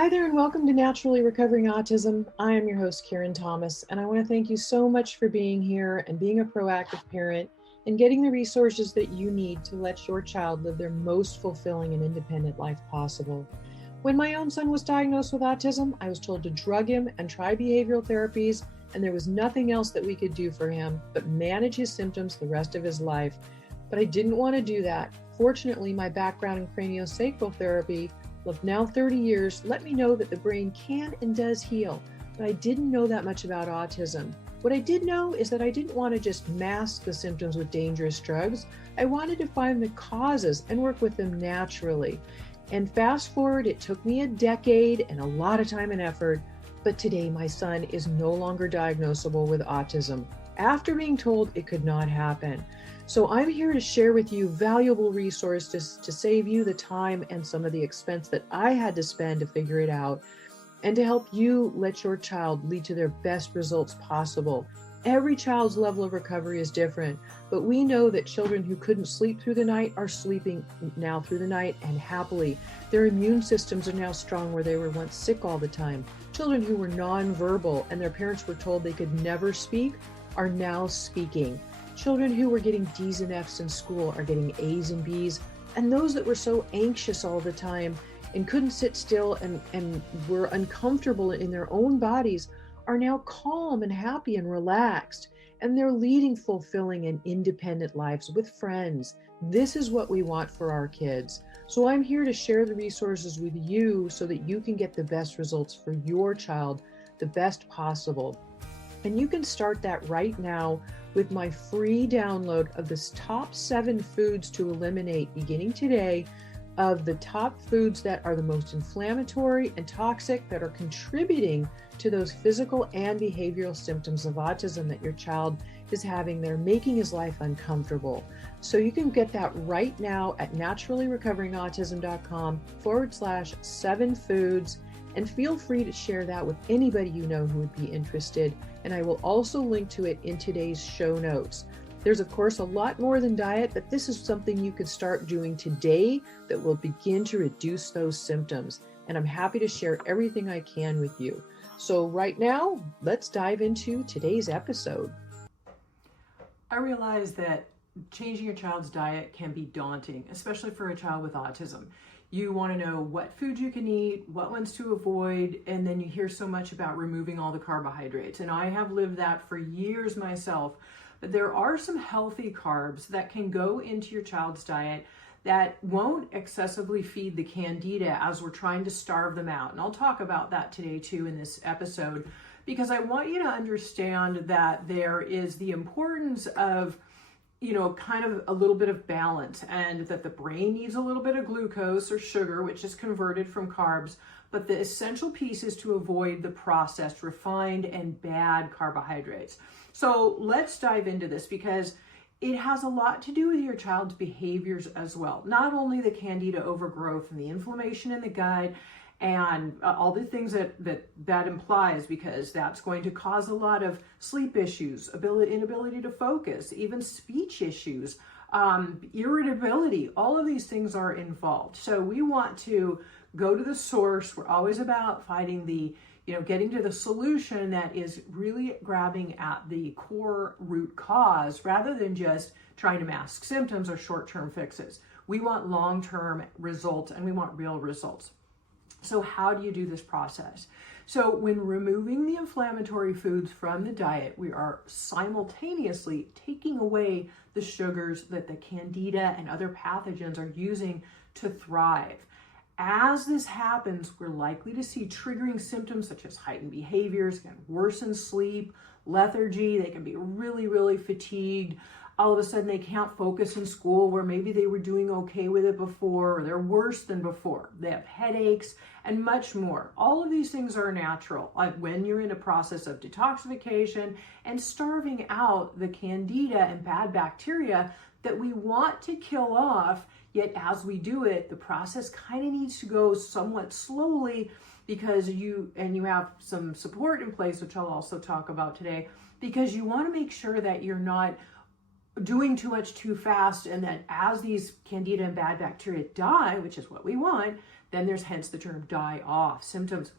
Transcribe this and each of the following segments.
Hi there, and welcome to Naturally Recovering Autism. I am your host, Karen Thomas, and I want to thank you so much for being here and being a proactive parent and getting the resources that you need to let your child live their most fulfilling and independent life possible. When my own son was diagnosed with autism, I was told to drug him and try behavioral therapies, and there was nothing else that we could do for him but manage his symptoms the rest of his life. But I didn't want to do that. Fortunately, my background in craniosacral therapy of now 30 years let me know that the brain can and does heal, but I didn't know that much about autism. What I did know is that I didn't want to just mask the symptoms with dangerous drugs. I wanted to find the causes and work with them naturally. And fast forward, it took me a decade and a lot of time and effort, but today my son is no longer diagnosable with autism after being told it could not happen. So I'm here to share with you valuable resources to save you the time and some of the expense that I had to spend to figure it out, and to help you let your child lead to their best results possible. Every child's level of recovery is different, but we know that children who couldn't sleep through the night are sleeping now through the night and happily. Their immune systems are now strong where they were once sick all the time. Children who were nonverbal and their parents were told they could never speak are now speaking. Children who were getting D's and F's in school are getting A's and B's, and those that were so anxious all the time and couldn't sit still and were uncomfortable in their own bodies are now calm and happy and relaxed, and they're leading fulfilling and independent lives with friends. This is what we want for our kids. So I'm here to share the resources with you so that you can get the best results for your child, the best possible. And you can start that right now with my free download of the top 7 foods to eliminate beginning today, of the top foods that are the most inflammatory and toxic that are contributing to those physical and behavioral symptoms of autism that your child is having. They're making his life uncomfortable. So you can get that right now at naturallyrecoveringautism.com/7 foods. And feel free to share that with anybody you know who would be interested. And I will also link to it in today's show notes. There's, of course, a lot more than diet, but this is something you could start doing today that will begin to reduce those symptoms. And I'm happy to share everything I can with you. So right now, let's dive into today's episode. I realize that changing your child's diet can be daunting, especially for a child with autism. You want to know what foods you can eat, what ones to avoid, and then you hear so much about removing all the carbohydrates. And I have lived that for years myself. But there are some healthy carbs that can go into your child's diet that won't excessively feed the Candida as we're trying to starve them out. And I'll talk about that today too in this episode, because I want you to understand that there is the importance of kind of a little bit of balance, and that the brain needs a little bit of glucose or sugar, which is converted from carbs, but the essential piece is to avoid the processed, refined, and bad carbohydrates. So let's dive into this, because it has a lot to do with your child's behaviors as well. Not only the Candida overgrowth and the inflammation in the gut and all the things that implies, because that's going to cause a lot of sleep issues, inability to focus, even speech issues, irritability. All of these things are involved. So we want to go to the source. We're always about finding getting to the solution that is really grabbing at the core root cause, rather than just trying to mask symptoms or short-term fixes. We want long-term results, and we want real results. So how do you do this process? So when removing the inflammatory foods from the diet, we are simultaneously taking away the sugars that the Candida and other pathogens are using to thrive. As this happens, we're likely to see triggering symptoms such as heightened behaviors, worsened sleep, lethargy. They can be really, really fatigued. All of a sudden they can't focus in school where maybe they were doing okay with it before, or they're worse than before. They have headaches and much more. All of these things are natural, like when you're in a process of detoxification and starving out the Candida and bad bacteria that we want to kill off. Yet as we do it, the process kind of needs to go somewhat slowly, because you have some support in place, which I'll also talk about today, because you want to make sure that you're not doing too much too fast, and that as these Candida and bad bacteria die, which is what we want, Then there's hence the term die off. Symptoms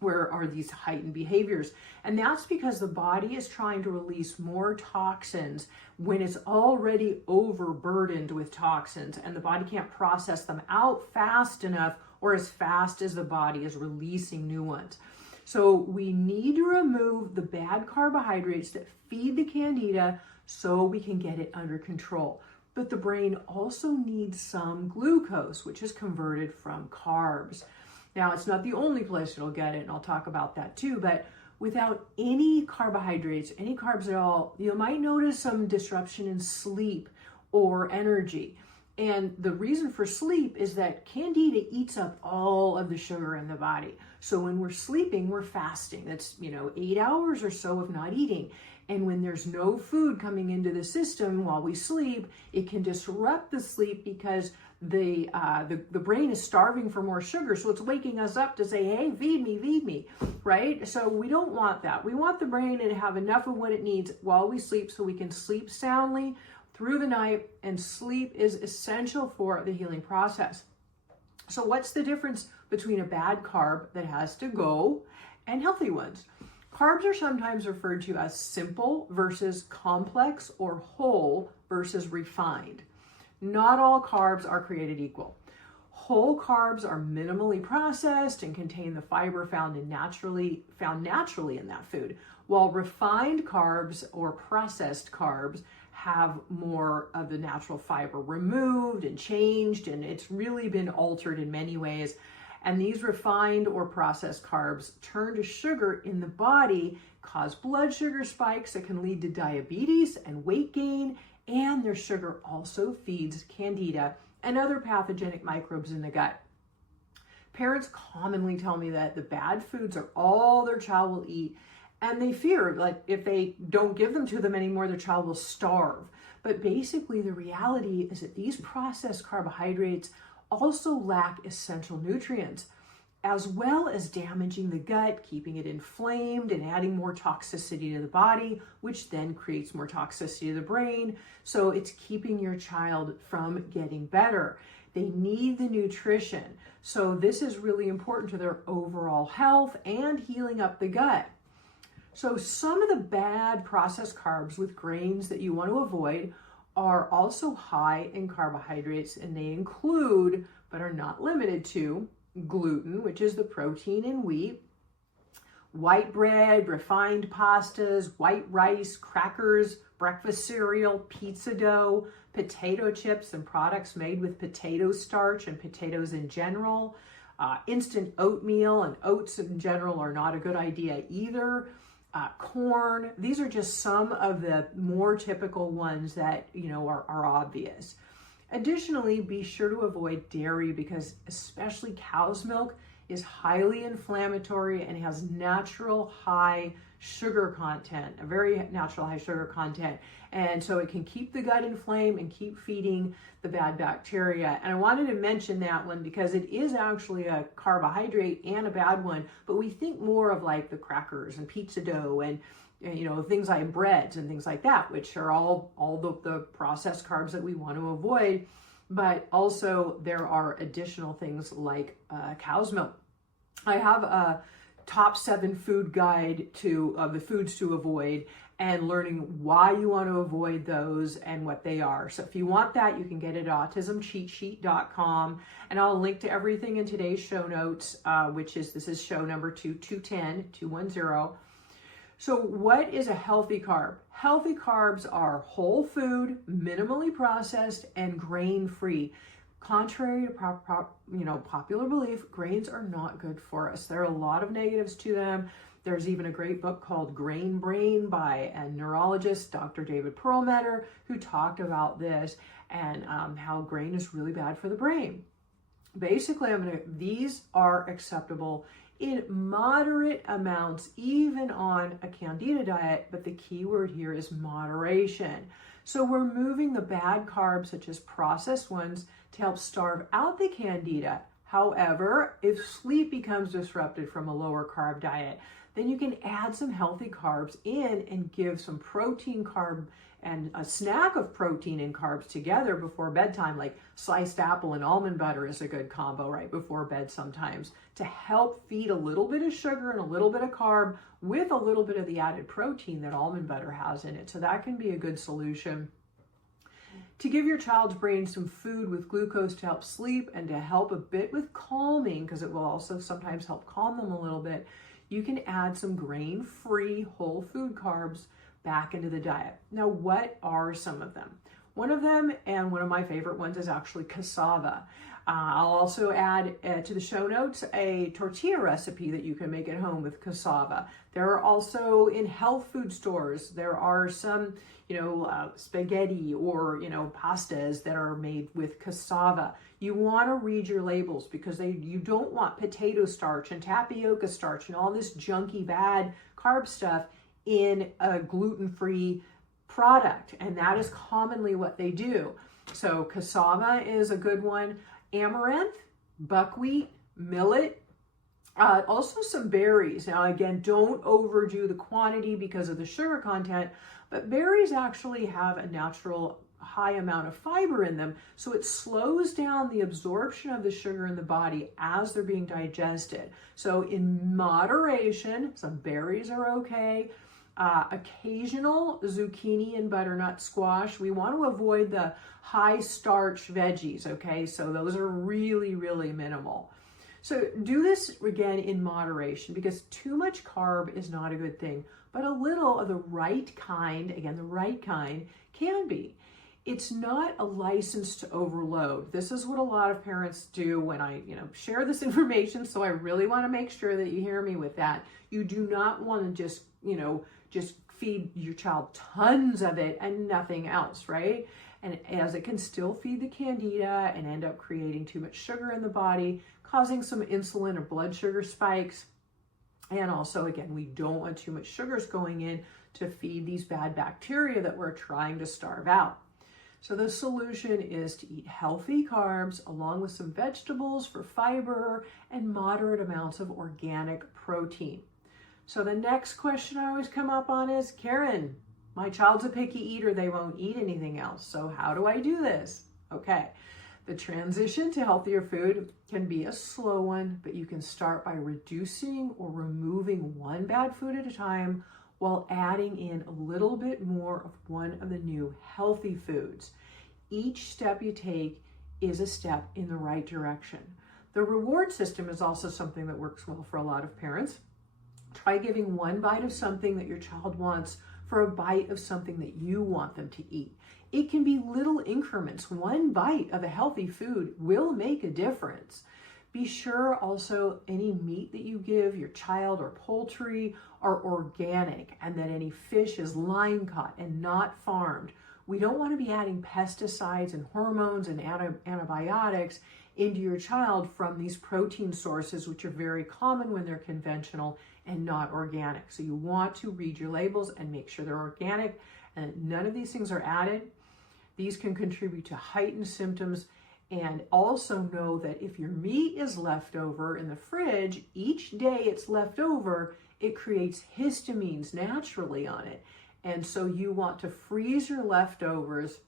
where are these heightened behaviors. And that's because the body is trying to release more toxins when it's already overburdened with toxins, and the body can't process them out fast enough or as fast as the body is releasing new ones. So we need to remove the bad carbohydrates that feed the Candida so we can get it under control. But the brain also needs some glucose, which is converted from carbs. Now, it's not the only place it'll get it, and I'll talk about that too, but without any carbohydrates, any carbs at all, you might notice some disruption in sleep or energy. And the reason for sleep is that Candida eats up all of the sugar in the body. So when we're sleeping, we're fasting. That's, 8 hours or so of not eating. And when there's no food coming into the system while we sleep, it can disrupt the sleep because the brain is starving for more sugar. So it's waking us up to say, hey, feed me, right? So we don't want that. We want the brain to have enough of what it needs while we sleep so we can sleep soundly through the night, and sleep is essential for the healing process. So what's the difference between a bad carb that has to go and healthy ones? Carbs are sometimes referred to as simple versus complex, or whole versus refined. Not all carbs are created equal. Whole carbs are minimally processed and contain the fiber found naturally in that food, while refined carbs or processed carbs have more of the natural fiber removed and changed, and it's really been altered in many ways. And these refined or processed carbs turn to sugar in the body, cause blood sugar spikes that can lead to diabetes and weight gain, and their sugar also feeds Candida and other pathogenic microbes in the gut. Parents commonly tell me that the bad foods are all their child will eat, and they fear like if they don't give them to them anymore, their child will starve. But basically the reality is that these processed carbohydrates also lack essential nutrients, as well as damaging the gut, keeping it inflamed and adding more toxicity to the body, which then creates more toxicity to the brain. So it's keeping your child from getting better. They need the nutrition. So this is really important to their overall health and healing up the gut. So some of the bad processed carbs with grains that you want to avoid are also high in carbohydrates, and they include, but are not limited to, gluten, which is the protein in wheat, white bread, refined pastas, white rice, crackers, breakfast cereal, pizza dough, potato chips and products made with potato starch and potatoes in general. Instant oatmeal and oats in general are not a good idea either. Corn, these are just some of the more typical ones that, are obvious. Additionally, be sure to avoid dairy because especially cow's milk is highly inflammatory and has natural high sugar content, a very natural high sugar content. And so it can keep the gut inflamed and keep feeding the bad bacteria. And I wanted to mention that one because it is actually a carbohydrate and a bad one, but we think more of like the crackers and pizza dough and things like breads and things like that, which are all the processed carbs that we want to avoid. But also there are additional things like cow's milk. I have a top 7 food guide to the foods to avoid, and learning why you want to avoid those and what they are. So if you want that, you can get it at autismcheatsheet.com, and I'll link to everything in today's show notes, this is show number 210. So what is a healthy carb? Healthy carbs are whole food, minimally processed, and grain-free. Contrary to popular belief, grains are not good for us. There are a lot of negatives to them. There's even a great book called Grain Brain by a neurologist, Dr. David Perlmutter, who talked about this and how grain is really bad for the brain. Basically, these are acceptable in moderate amounts, even on a Candida diet, but the key word here is moderation. So we're moving the bad carbs, such as processed ones, to help starve out the Candida. However, if sleep becomes disrupted from a lower carb diet, then you can add some healthy carbs in and give some protein carb and a snack of protein and carbs together before bedtime, like sliced apple and almond butter is a good combo right before bed sometimes, to help feed a little bit of sugar and a little bit of carb with a little bit of the added protein that almond butter has in it. So that can be a good solution. To give your child's brain some food with glucose to help sleep and to help a bit with calming, because it will also sometimes help calm them a little bit, you can add some grain-free whole food carbs back into the diet. Now, what are some of them? One of them, and one of my favorite ones, is actually cassava. I'll also add to the show notes a tortilla recipe that you can make at home with cassava. There are also in health food stores, there are some, spaghetti or, pastas that are made with cassava. You want to read your labels because you don't want potato starch and tapioca starch and all this junky bad carb stuff in a gluten-free product. And that is commonly what they do. So cassava is a good one. Amaranth, buckwheat, millet, also some berries. Now, again, don't overdo the quantity because of the sugar content, but berries actually have a natural high amount of fiber in them, so it slows down the absorption of the sugar in the body as they're being digested. So in moderation, some berries are okay. Occasional zucchini and butternut squash. We want to avoid the high starch veggies, okay? So those are really, really minimal. So do this again in moderation, because too much carb is not a good thing, but a little of the right kind, again, the right kind, can be. It's not a license to overload. This is what a lot of parents do when I, share this information. So I really want to make sure that you hear me with that. You do not want to just feed your child tons of it and nothing else, right? And as it can still feed the Candida and end up creating too much sugar in the body, causing some insulin or blood sugar spikes. And also, again, we don't want too much sugars going in to feed these bad bacteria that we're trying to starve out. So the solution is to eat healthy carbs along with some vegetables for fiber and moderate amounts of organic protein. So the next question I always come up on is, Karen, my child's a picky eater, they won't eat anything else. So how do I do this? Okay, the transition to healthier food can be a slow one, but you can start by reducing or removing one bad food at a time while adding in a little bit more of one of the new healthy foods. Each step you take is a step in the right direction. The reward system is also something that works well for a lot of parents. Try giving one bite of something that your child wants for a bite of something that you want them to eat. It can be little increments. One bite of a healthy food will make a difference. Be sure also any meat that you give your child or poultry are organic, and that any fish is line caught and not farmed. We don't want to be adding pesticides and hormones and antibiotics into your child from these protein sources, which are very common when they're conventional and not organic. So you want to read your labels and make sure they're organic and none of these things are added. These can contribute to heightened symptoms. And also know that if your meat is left over in the fridge, each day it's left over, it creates histamines naturally on it. And so you want to freeze your leftovers,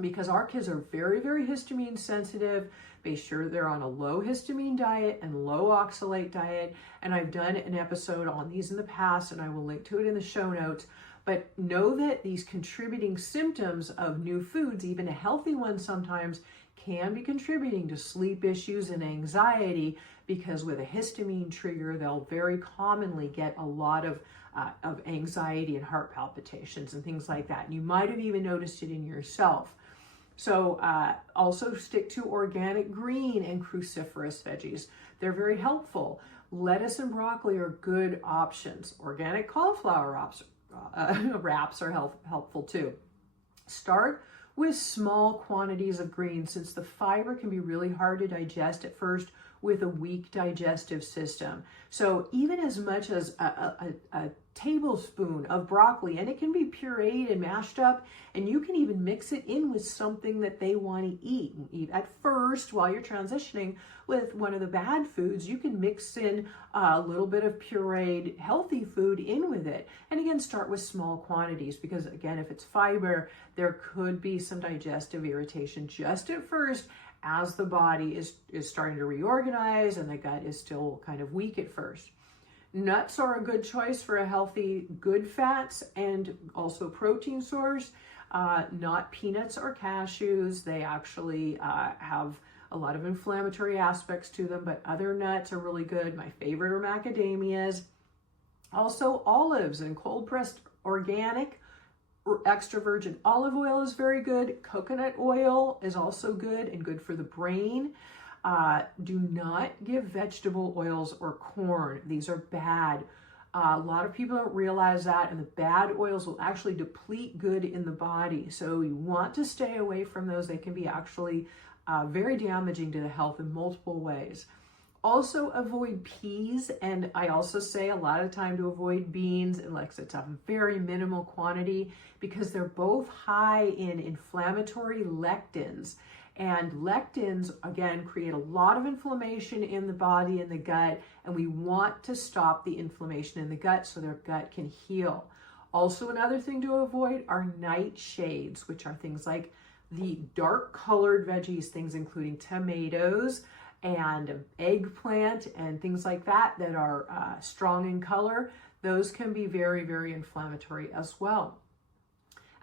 because our kids are very, very histamine sensitive. Be sure they're on a low histamine diet and low oxalate diet. And I've done an episode on these in the past, and I will link to it in the show notes. But know that these contributing symptoms of new foods, even a healthy one sometimes, can be contributing to sleep issues and anxiety, because with a histamine trigger, they'll very commonly get a lot of anxiety and heart palpitations and things like that. And you might have even noticed it in yourself. So also stick to organic green and cruciferous veggies. They're very helpful. Lettuce and broccoli are good options. Organic cauliflower wraps are helpful too. Start with small quantities of greens, since the fiber can be really hard to digest at first with a weak digestive system. So even as much as a tablespoon of broccoli, and it can be pureed and mashed up, and you can even mix it in with something that they want to eat at first while you're transitioning with one of the bad foods. You can mix in a little bit of pureed healthy food in with it, and again, start with small quantities, because again, if it's fiber, there could be some digestive irritation just at first as the body is starting to reorganize and the gut is still kind of weak at first. Nuts are a good choice for a healthy, good fats and also protein source. Not peanuts or cashews. They actually have a lot of inflammatory aspects to them, but other nuts are really good. My favorite are macadamias. Also olives and cold pressed organic or extra virgin olive oil is very good. Coconut oil is also good and good for the brain. Do not give vegetable oils or corn. These are bad. A lot of people don't realize that, and the bad oils will actually deplete good in the body. So you want to stay away from those. They can be actually very damaging to the health in multiple ways. Also avoid peas, and I also say a lot of time to avoid beans unless it's a very minimal quantity, because they're both high in inflammatory lectins. And lectins, again, create a lot of inflammation in the body and the gut, and we want to stop the inflammation in the gut so their gut can heal. Also, another thing to avoid are nightshades, which are things like the dark colored veggies, things including tomatoes and eggplant and things like that that are strong in color. Those can be very, very inflammatory as well.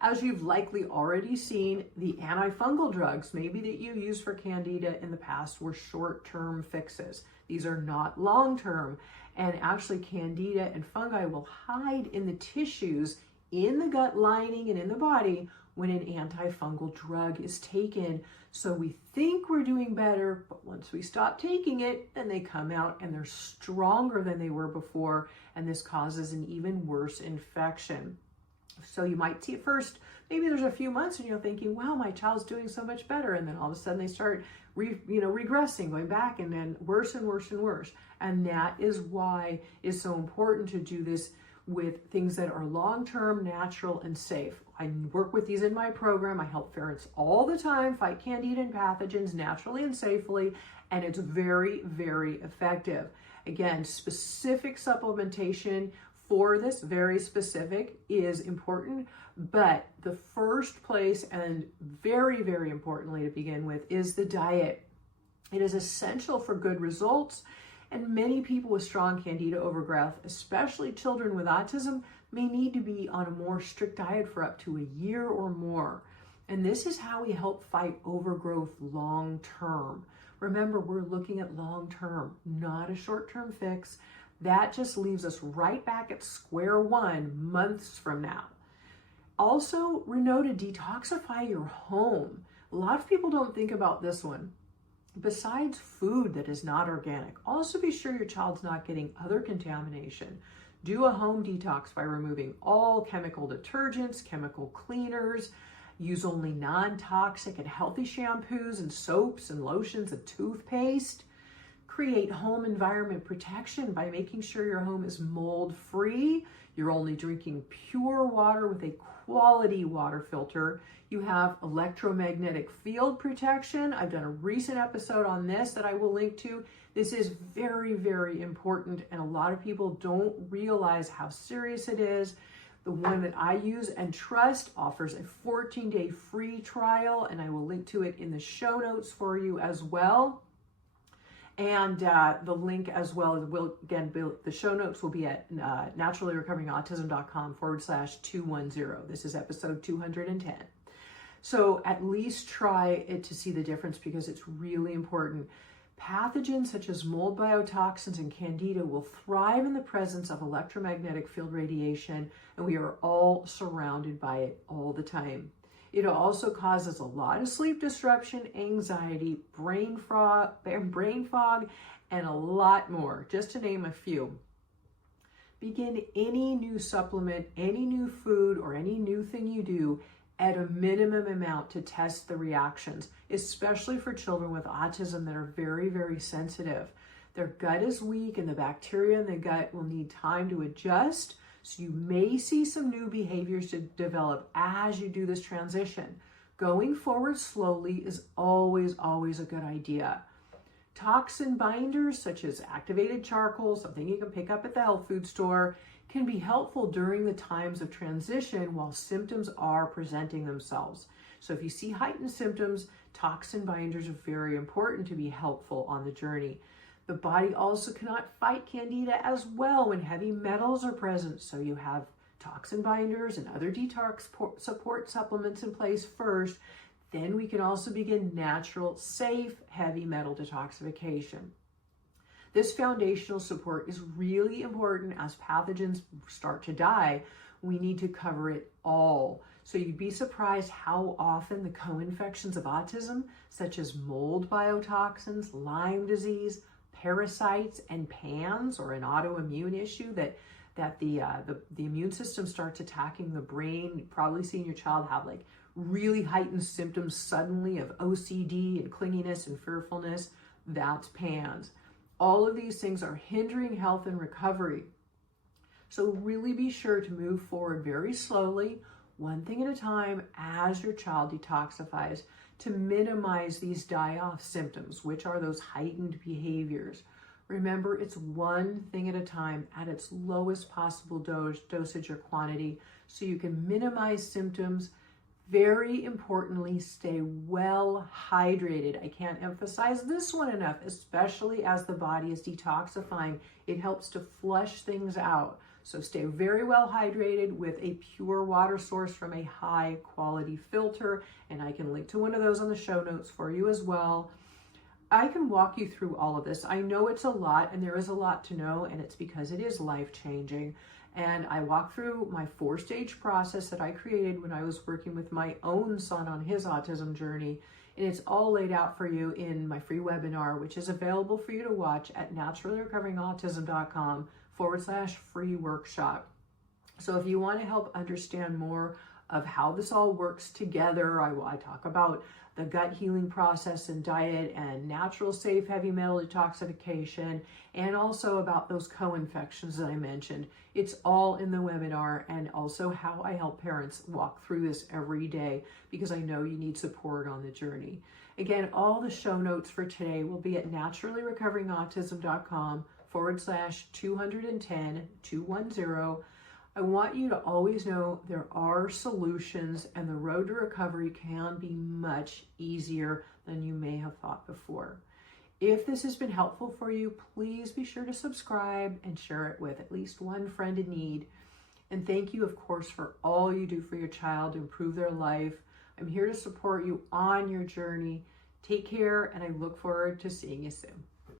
As you've likely already seen, the antifungal drugs, maybe that you used for Candida in the past, were short-term fixes. These are not long-term. And actually, Candida and fungi will hide in the tissues, in the gut lining and in the body when an antifungal drug is taken. So we think we're doing better, but once we stop taking it, then they come out and they're stronger than they were before, and this causes an even worse infection. So you might see at first, maybe there's a few months and you're thinking, wow, my child's doing so much better. And then all of a sudden they start regressing, going back, and then worse and worse and worse. And that is why it's so important to do this with things that are long-term, natural, and safe. I work with these in my program. I help parents all the time fight Candida and pathogens naturally and safely, and it's very, very effective. Again, specific supplementation for this, very specific, is important, but the first place, and very, very importantly to begin with, is the diet. It is essential for good results, and many people with strong Candida overgrowth, especially children with autism, may need to be on a more strict diet for up to a year or more. And this is how we help fight overgrowth long term. Remember, we're looking at long term, not a short-term fix. That just leaves us right back at square one months from now. Also, know to detoxify your home. A lot of people don't think about this one. Besides food that is not organic, also be sure your child's not getting other contamination. Do a home detox by removing all chemical detergents, chemical cleaners. Use only non-toxic and healthy shampoos and soaps and lotions and toothpaste. Create home environment protection by making sure your home is mold-free. You're only drinking pure water with a quality water filter. You have electromagnetic field protection. I've done a recent episode on this that I will link to. This is very, very important, and a lot of people don't realize how serious it is. The one that I use and trust offers a 14-day free trial, and I will link to it in the show notes for you as well. And the link as well will, again, the show notes will be at naturallyrecoveringautism.com/210. This is episode 210. So at least try it to see the difference, because it's really important. Pathogens such as mold biotoxins and Candida will thrive in the presence of electromagnetic field radiation, and we are all surrounded by it all the time. It also causes a lot of sleep disruption, anxiety, brain fog, and a lot more, just to name a few. Begin any new supplement, any new food, or any new thing you do at a minimum amount to test the reactions, especially for children with autism that are very, very sensitive. Their gut is weak and the bacteria in the gut will need time to adjust. So you may see some new behaviors to develop as you do this transition. Going forward slowly is always, always a good idea. Toxin binders such as activated charcoal, something you can pick up at the health food store, can be helpful during the times of transition while symptoms are presenting themselves. So if you see heightened symptoms, toxin binders are very important to be helpful on the journey. The body also cannot fight Candida as well when heavy metals are present, so you have toxin binders and other detox support supplements in place first. Then we can also begin natural, safe, heavy metal detoxification. This foundational support is really important as pathogens start to die. We need to cover it all. So you'd be surprised how often the co-infections of autism, such as mold biotoxins, Lyme disease, parasites, and PANS, or an autoimmune issue that the immune system starts attacking the brain. You've probably seen your child have like really heightened symptoms suddenly of OCD and clinginess and fearfulness. That's PANS. All of these things are hindering health and recovery. So really be sure to move forward very slowly, one thing at a time, as your child detoxifies, to minimize these die-off symptoms, which are those heightened behaviors. Remember, it's one thing at a time at its lowest possible dosage or quantity, so you can minimize symptoms. Very importantly, stay well hydrated. I can't emphasize this one enough, especially as the body is detoxifying. It helps to flush things out. So stay very well hydrated with a pure water source from a high quality filter. And I can link to one of those on the show notes for you as well. I can walk you through all of this. I know it's a lot and there is a lot to know, and it's because it is life-changing. And I walk through my 4-stage process that I created when I was working with my own son on his autism journey. And it's all laid out for you in my free webinar, which is available for you to watch at naturallyrecoveringautism.com/free workshop. So if you want to help understand more of how this all works together, I talk about the gut healing process and diet and natural, safe, heavy metal detoxification, and also about those co-infections that I mentioned. It's all in the webinar, and also how I help parents walk through this every day, because I know you need support on the journey. Again, all the show notes for today will be at naturallyrecoveringautism.com/210-210. I want you to always know there are solutions, and the road to recovery can be much easier than you may have thought before. If this has been helpful for you, please be sure to subscribe and share it with at least one friend in need. And thank you, of course, for all you do for your child to improve their life. I'm here to support you on your journey. Take care, and I look forward to seeing you soon.